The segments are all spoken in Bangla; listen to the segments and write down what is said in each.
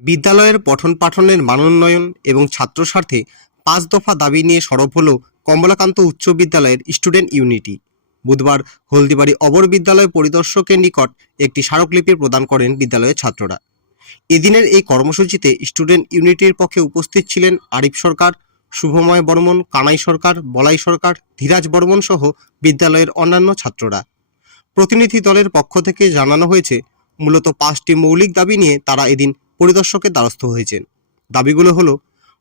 বিদ্যালয়ের পঠন পাঠনের মানোন্নয়ন এবং ছাত্র স্বার্থে পাঁচ দফা দাবি নিয়ে সরব হল কমলাকান্ত উচ্চ বিদ্যালয়ের স্টুডেন্ট ইউনিটি। বুধবার হলদিবাড়ি অবর বিদ্যালয় পরিদর্শকের নিকট একটি স্মারকলিপি প্রদান করেন বিদ্যালয়ের ছাত্ররা। এদিনের এই কর্মসূচিতে স্টুডেন্ট ইউনিটির পক্ষে উপস্থিত ছিলেন আরিফ সরকার, শুভময় বর্মন, কানাই সরকার, বলাই সরকার, ধীরাজ বর্মন সহ বিদ্যালয়ের অন্যান্য ছাত্ররা। প্রতিনিধি দলের পক্ষ থেকে জানানো হয়েছে, মূলত পাঁচটি মৌলিক দাবি নিয়ে তারা এদিন পরিদর্শকের দ্বারস্থ হয়েছেন। দাবিগুলো হলো,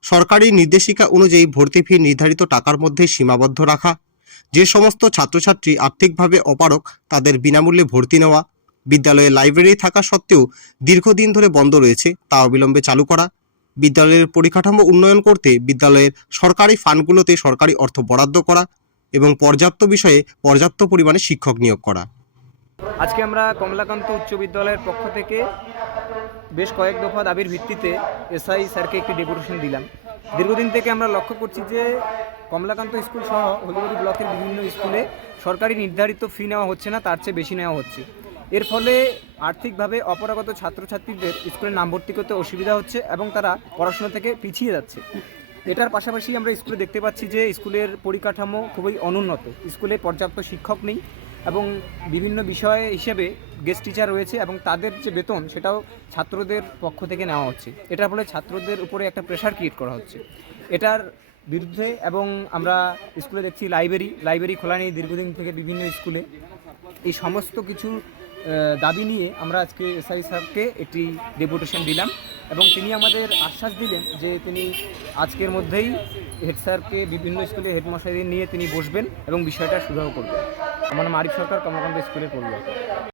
সরকারি নির্দেশিকা অনুযায়ী ভর্তি ফি নির্ধারিত টাকার মধ্যে সীমাবদ্ধ রাখা, যে সমস্ত ছাত্রছাত্রী আর্থিকভাবে অপারক তাদের বিনামূল্যে ভর্তি নেওয়া বিদ্যালয়ে লাইব্রেরি থাকা সত্ত্বেও দীর্ঘদিন ধরে বন্ধ রয়েছে তা অবিলম্বে চালু করা, বিদ্যালয়ের পরিকাঠামো উন্নয়ন করতে বিদ্যালয়ের সরকারি ফান্ডগুলোতে সরকারি অর্থ বরাদ্দ করা এবং পর্যাপ্ত বিষয়ে পর্যাপ্ত পরিমাণে শিক্ষক নিয়োগ করা। আজকে আমরা কমলাকান্ত উচ্চ বিদ্যালয়ের পক্ষ থেকে বেশ কয়েক দফা দাবির ভিত্তিতে এসআই স্যারকে একটি ডেপুটেশন দিলাম। দীর্ঘদিন থেকে আমরা লক্ষ্য করছি যে কমলাকান্ত স্কুল সহ হলুবাড়ি ব্লকের বিভিন্ন স্কুলে সরকারি নির্ধারিত ফি নেওয়া হচ্ছে না, তার চেয়ে বেশি নেওয়া হচ্ছে। এর ফলে আর্থিকভাবে অপরাগত ছাত্রছাত্রীদের স্কুলে নাম ভর্তি করতে অসুবিধা হচ্ছে এবং তারা পড়াশোনা থেকে পিছিয়ে যাচ্ছে। এটার পাশাপাশি আমরা স্কুলে দেখতে পাচ্ছি যে স্কুলের পরিকাঠামো খুবই অনুন্নত। স্কুলে পর্যাপ্ত শিক্ষক নেই। এবং বিভিন্ন বিষয় হিসেবে গেস্ট টিচার রয়েছে এবং তাদের যে বেতন, সেটাও ছাত্রদের পক্ষ থেকে নেওয়া হচ্ছে। এটার ফলে ছাত্রদের উপরে একটা প্রেশার ক্রিয়েট করা হচ্ছে। এটার বিরুদ্ধে এবং আমরা স্কুলে দেখছি লাইব্রেরি লাইব্রেরি খোলা নেই দীর্ঘদিন থেকে বিভিন্ন স্কুলে। এই সমস্ত কিছু দাবি নিয়ে আমরা আজকে এসআই স্যারকে একটি ডেপুটেশন দিলাম এবং তিনি আমাদের আশ্বাস দিলেন যে তিনি আজকের মধ্যেই হেড স্যারকে বিভিন্ন স্কুলে হেডমাস্টারদের নিয়ে তিনি বসবেন এবং বিষয়টা সুরাহ করবেন। আমার আরিফ সরকার কমলাকান্ত স্কুলে পড়বে